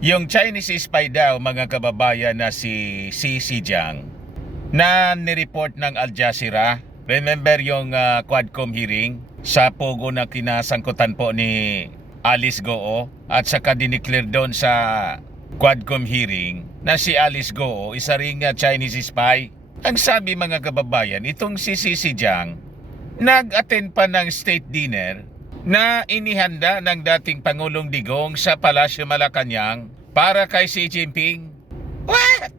Yung Chinese spy daw, mga kababayan, na si Xi Jiang na nireport ng Al Jazeera. Remember yung Quadcom hearing sa Pogo na kinasangkutan po ni Alice Goo, at saka dineclare doon sa Quadcom hearing na si Alice Goo isa ring Chinese spy. Ang sabi, mga kababayan, itong si Xi Jiang nag-attend pa ng state dinner na inihanda ng dating Pangulong Digong sa Palasyo Malacanang para kay Xi Jinping. What?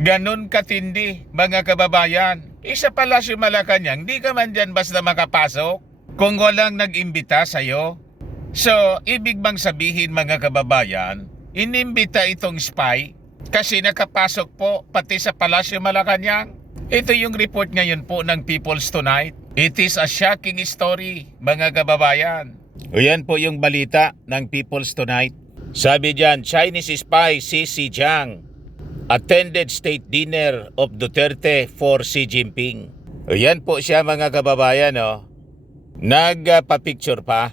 Ganon katindi, mga kababayan. Sa Palasyo Malacanang, di ka man dyan basta makapasok kung walang nag-imbita sa'yo. So, ibig bang sabihin, mga kababayan, inimbita itong spy kasi nakapasok po pati sa Palasyo Malacanang? Ito yung report ngayon po ng People's Tonight. It is a shocking story, mga kababayan. O yan po yung balita ng People's Tonight. Sabi dyan, Chinese spy Xi Jiang attended state dinner of Duterte for Xi Jinping. O yan po siya, mga kababayan. Nagpa-picture pa.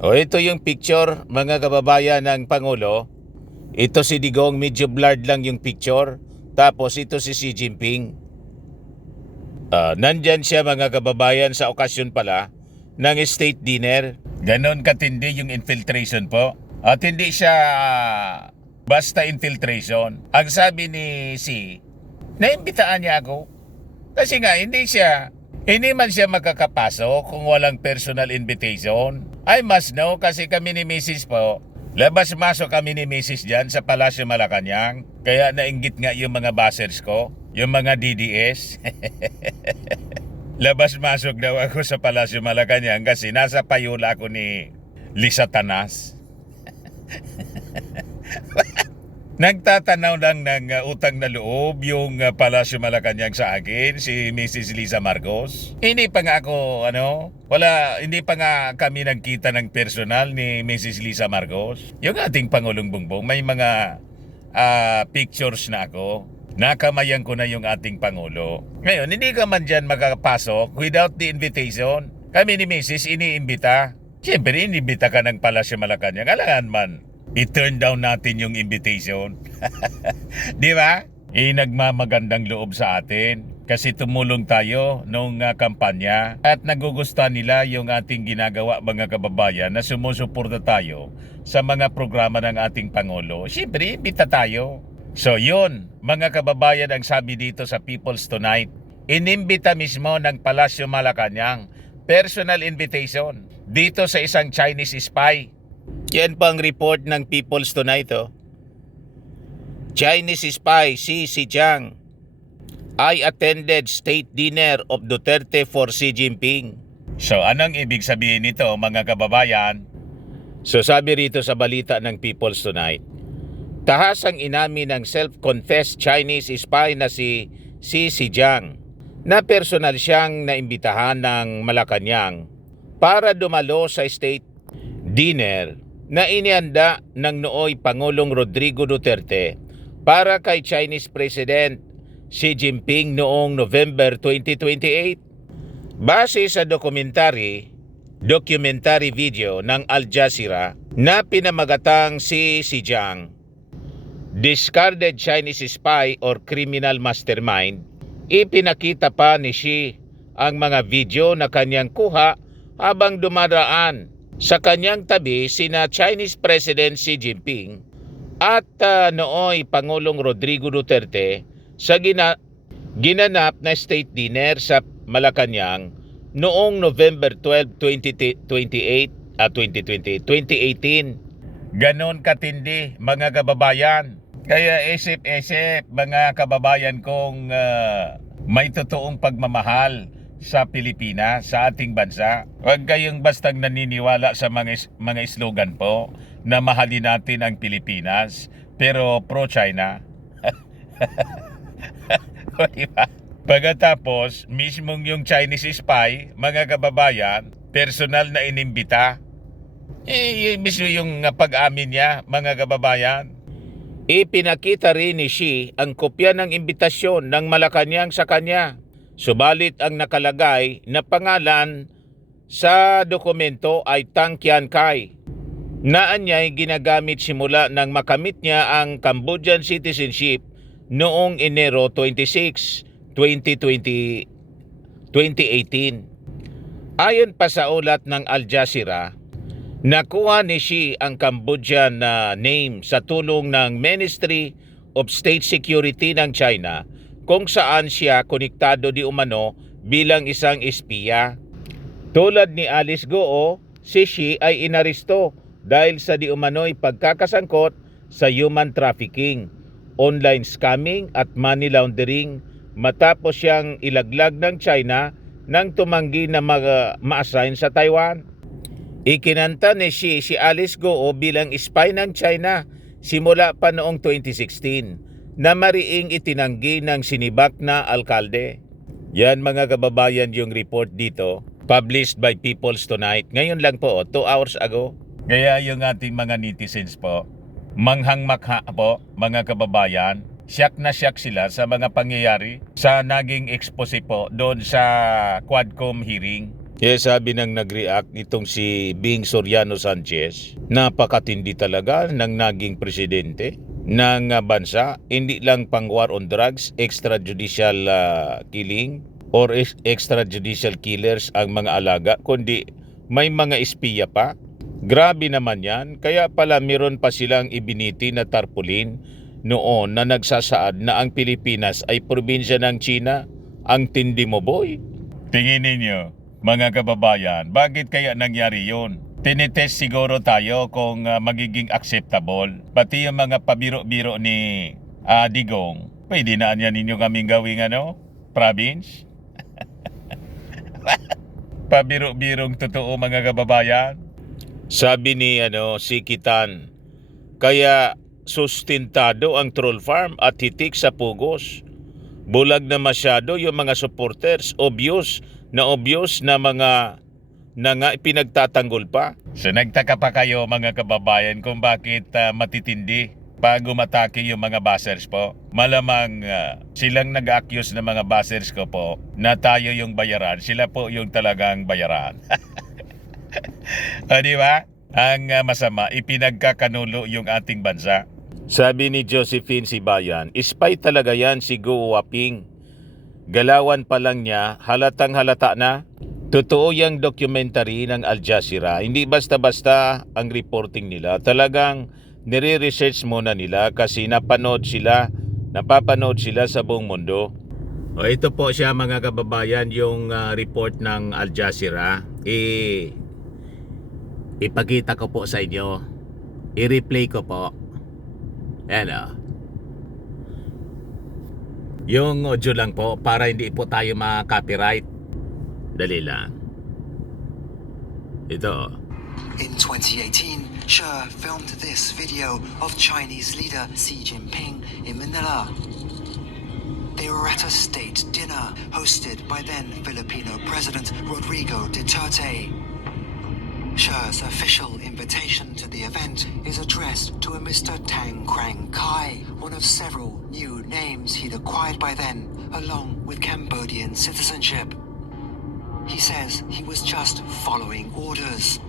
O ito yung picture, mga kababayan, ng Pangulo. Ito si Digong, medyo blurred lang yung picture. Tapos ito si Xi Jinping. Nandyan siya, mga kababayan, sa okasyon pala ng state dinner. Ganon katindi yung infiltration po. At hindi siya basta infiltration. Ang sabi ni Xi, naimbitaan niya ako. Kasi nga, hindi man siya makakapasok kung walang personal invitation. I must know kasi kami ni Mrs. po, labas-masok kami ni Mrs. dyan sa Palasyo Malacanang. Kaya nainggit nga yung mga buzzers ko, yung mga DDS. Labas-masok daw ako sa Palasyo Malacanang kasi nasa payula ako ni Lisa Tanas. Nagtatanaw lang ng utang na loob yung Palasyo Malacanang sa akin, si Mrs. Lisa Marcos. Hindi pa nga ako, hindi pa nga kami nagkita ng personal ni Mrs. Lisa Marcos. Yung ating Pangulong Bongbong, may mga pictures na ako. Nakamayan ko na yung ating Pangulo. Ngayon, hindi ka man dyan makapasok without the invitation. Kami ni Mrs. iniimbita. Siyempre, iniimbita ka ng Palasyo Malacanang. Alangan man, i-turn down natin yung invitation. Di ba? Nagmamagandang loob sa atin kasi tumulong tayo nung kampanya at nagugustuhan nila yung ating ginagawa, mga kababayan, na sumusuporta tayo sa mga programa ng ating Pangulo. Siyempre, imbita tayo. So yun, mga kababayan, ang sabi dito sa People's Tonight, inimbita mismo ng Palasyo Malacanang, personal invitation dito sa isang Chinese spy. Yan pa ang report ng People's Tonight. Chinese spy Xi Jiang, I attended state dinner of Duterte for Xi Jinping. So anong ibig sabihin nito, mga kababayan? So sabi rito sa balita ng People's Tonight, tahasang inamin ng self-confessed Chinese spy na si Xi Jiang na personal siyang naimbitahan ng Malacanang para dumalo sa state dinner na inihanda ng nooy Pangulong Rodrigo Duterte para kay Chinese President Xi Jinping noong November 2028. Base sa documentary video ng Al Jazeera na pinamagatang si Xi Jiang, discarded Chinese spy or criminal mastermind, ipinakita pa ni Xi ang mga video na kanyang kuha habang dumadaan sa kanyang tabi sina Chinese President Xi Jinping at nooy Pangulong Rodrigo Duterte sa ginanap na state dinner sa Malacanang noong November 12, 2018. Ganon katindi, mga kababayan. Kaya isip-isip, mga kababayan kong may totoong pagmamahal sa Pilipinas, sa ating bansa. Huwag kayong bastang naniniwala sa mga slogan po na mahalin natin ang Pilipinas pero pro-China. Diba? Pagkatapos, mismong yung Chinese spy, mga kababayan, personal na inimbita. Mismo yung pag-amin niya, mga kababayan. Ipinakita rin ni Xi ang kopya ng imbitasyon ng Malacanang sa kanya. Subalit ang nakalagay na pangalan sa dokumento ay Tang Qiankai. na anyay ginagamit simula nang makamit niya ang Cambodian citizenship noong Enero 26, 2018. Ayon pa sa ulat ng Al Jazeera, nakuha ni Xi ang Cambodian na name sa tulong ng Ministry of State Security ng China, kung saan siya konektado di umano bilang isang espiya. Tulad ni Alice Goo, si Xi ay inaresto dahil sa di umano'y pagkakasangkot sa human trafficking, online scamming at money laundering matapos siyang ilaglag ng China nang tumanggi na ma-assign sa Taiwan. Ikinanta ni Xi si Alice Goo bilang spy ng China simula pa noong 2016 na mariing itinanggi ng sinibak na alkalde. Yan mga kababayan yung report dito, published by People's Tonight. Ngayon lang po, 2 hours ago. Kaya yung ating mga netizens po, manghang-makha po mga kababayan, siyak na siyak sila sa mga pangyayari sa naging expose po doon sa Quadcom hearing. Kaya sabi ng nag-react itong si Bing Soriano Sanchez, napakatindi talaga ng naging presidente ng bansa, hindi lang pang war on drugs, extrajudicial killing or extrajudicial killers ang mga alaga, kundi may mga espiya pa. Grabe naman yan, kaya pala meron pa silang ibiniti na tarpaulin noon na nagsasaad na ang Pilipinas ay probinsya ng China. Ang tindi mo, boy. Tingin ninyo, mga kababayan, bakit kaya nangyari yun? Tinitest siguro tayo kung magiging acceptable. Pati yung mga pabiro-biro ni Digong, pwede na niya ninyo kaming gawing province? Pabiro-birong totoo mga kababayan. Sabi ni si Kitan, kaya sustentado ang troll farm at hitik sa pugos. Bulag na masyado yung mga supporters, obvious na mga pinagtatanggol pa. So nagtaka pa kayo mga kababayan kung bakit matitindi pag umatake yung mga bashers po. Malamang silang nag-accuse ng mga bashers ko po na tayo yung bayaran. Sila po yung talagang bayaran. O diba? Ang masama, ipinagkakanulo yung ating bansa. Sabi ni Josephine Sibayan, spy talaga yan si Guo Waping. Galawan pa lang niya, halatang halata na. Totoo yung documentary ng Al Jazeera. Hindi basta-basta ang reporting nila. Talagang nire-research muna nila kasi napapanood sila sa buong mundo. O ito po siya mga kababayan, yung report ng Al Jazeera. Ipakita ko po sa inyo. I-replay ko po. Ayan. Yung audio lang po para hindi po tayo ma-copyright. Dali lang. Ito. In 2018, Xi filmed this video of Chinese leader Xi Jinping in Manila. They were at a state dinner hosted by then Filipino President Rodrigo Duterte. Xi's official invitation to the event is addressed to a Mr. Tang Krang Kai, one of several new names he'd acquired by then, along with Cambodian citizenship. He says he was just following orders.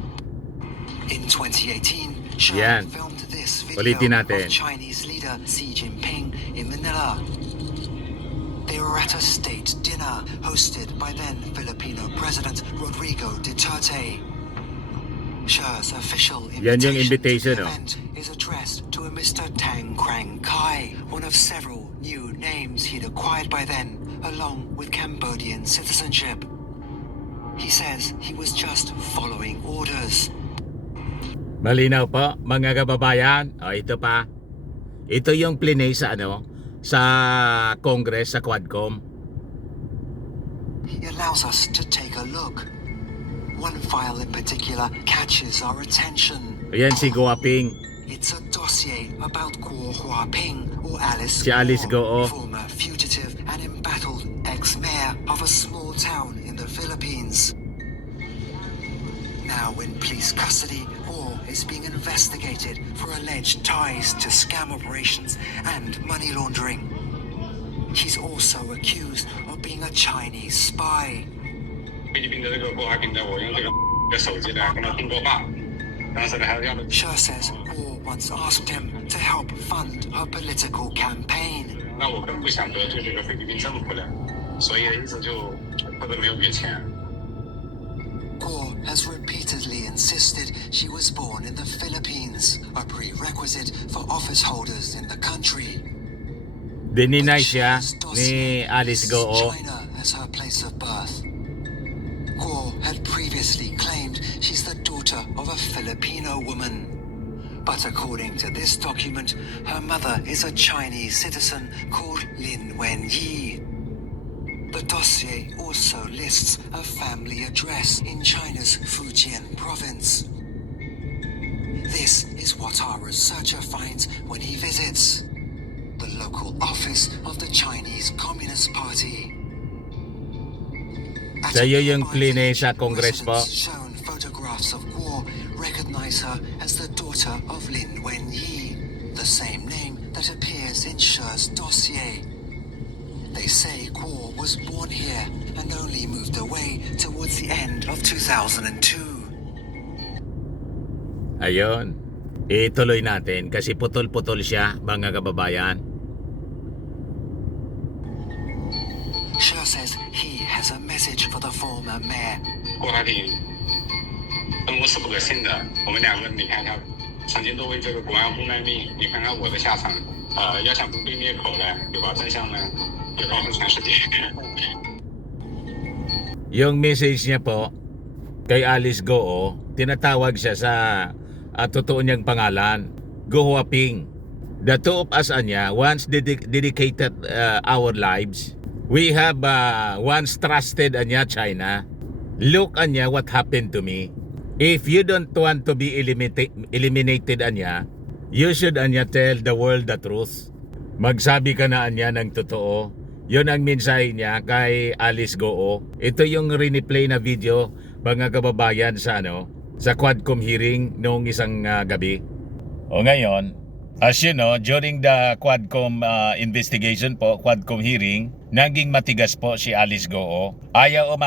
In 2018, Xi filmed this video of Chinese leader Xi Jinping in Manila. They were at a state dinner hosted by then Filipino President Rodrigo Duterte. Xi's official invitation to the event is addressed to a Mr. Tang Krang Kai, one of several new names he'd acquired by then, along with Cambodian citizenship. He says he was just following orders. Malinaw po mga kababayan. O ito pa. Ito yung plinay sa sa Congress, sa Quadcom. He allows us to take a look. One file in particular catches our attention. Ayan si Guo Waping. It's a dossier about Guo Huaping, or Alice Guo, former fugitive and embattled ex-mayor of a small town in the Philippines. Now in police custody, Guo is being investigated for alleged ties to scam operations and money laundering. He's also accused of being a Chinese spy. 菲律宾的这个郭华平呢，我用这个手机呢跟他通过话， Sher says Guo once asked him to help fund her political campaign. 那我更不想得罪这个菲律宾政府了，所以一直就或者没有给钱。 Guo has repeatedly insisted she was born in the Philippines, a prerequisite for office holders in the country. Dininay But siya Cher's ni dossier Alice lists Goo. China as her place of birth. Guo had previously claimed she's the daughter of a Filipino woman. But according to this document, her mother is a Chinese citizen called Lin Wenyi. The dossier also lists a family address in China's Fujian province. This is what our researcher finds when he visits the local office of the Chinese Communist Party. At Sa'yo a yung nearby pline village, sa Congress po? residents shown photographs of Guo recognize her as the daughter of Lin Wenyi, the same name that appears in Sher's dossier. They say Guo was born here and only moved away towards the end of 2002. Ayun. Ituloy natin kasi putol-putol siya, mga kababayan. Sher says he has a message for the former mayor. 郭台铭跟我是不可信的，我们两个你看看，曾经都为这个国安部卖命，你看看我的下场。要想不被灭口呢，就把真相呢，就告诉全世界。 Yung message niya po kay Alice Goo, tinatawag siya sa totoo niyang pangalan, Go Huaping. The two of us anya once dedicated our lives. We have once trusted anya China. Look anya what happened to me. If you don't want to be eliminated anya, you should anya tell the world the truth. Magsabi ka na anya ng totoo. Yun ang mensahe niya kay Alice Goo. Ito yung replay na video, mga kababayan, sa Quadcom hearing noong isang gabi. O ngayon, as you know, during the Quadcom investigation po, Quadcom hearing, naging matigas po si Alice Goo. Ayaw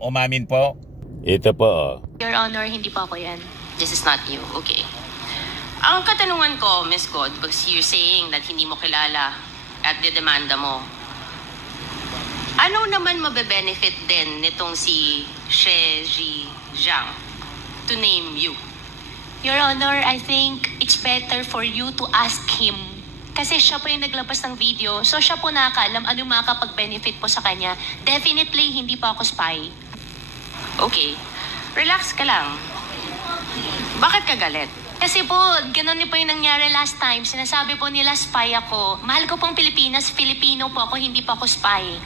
umamin po. Ito po. Your Honor, hindi pa ako yan. This is not you. Okay. Ang katanungan ko, Ms. God, because you're saying that hindi mo kilala at dedemanda mo, ano naman mabe-benefit din nitong si She Zhijiang to name you? Your Honor, I think it's better for you to ask him. Kasi siya po yung naglabas ng video. So siya po nakakaalam anong makakapag-benefit po sa kanya. Definitely, hindi po ako spy. Okay. Relax ka lang. Bakit ka galit? Kasi po, ganun po yung nangyari last time. Sinasabi po nila spy ako. Mahal ko pong Pilipinas. Filipino po ako, hindi po ako spy.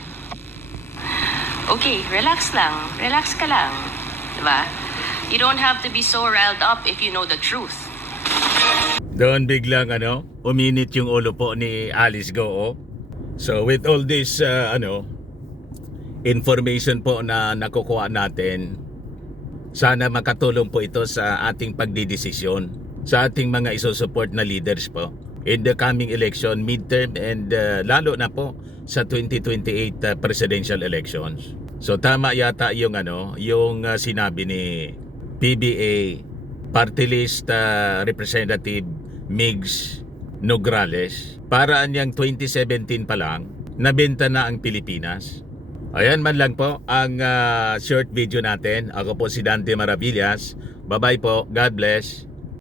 Okay, relax lang. Relax ka lang. Diba? You don't have to be so riled up if you know the truth. Doon biglang uminit yung ulo po ni Alice Goo. So with all this information po na nakukuha natin, sana makatulong po ito sa ating pagdidesisyon, sa ating mga isusupport na leaders po in the coming election, midterm, and lalo na po sa 2028 presidential elections. So tama yata yung sinabi ni PBA Party List Representative Migs Nograles. Paraan niyang 2017 pa lang nabenta na ang Pilipinas. Ayan man lang po ang short video natin. Ako po si Dante Maravillas. Bye-bye po. God bless.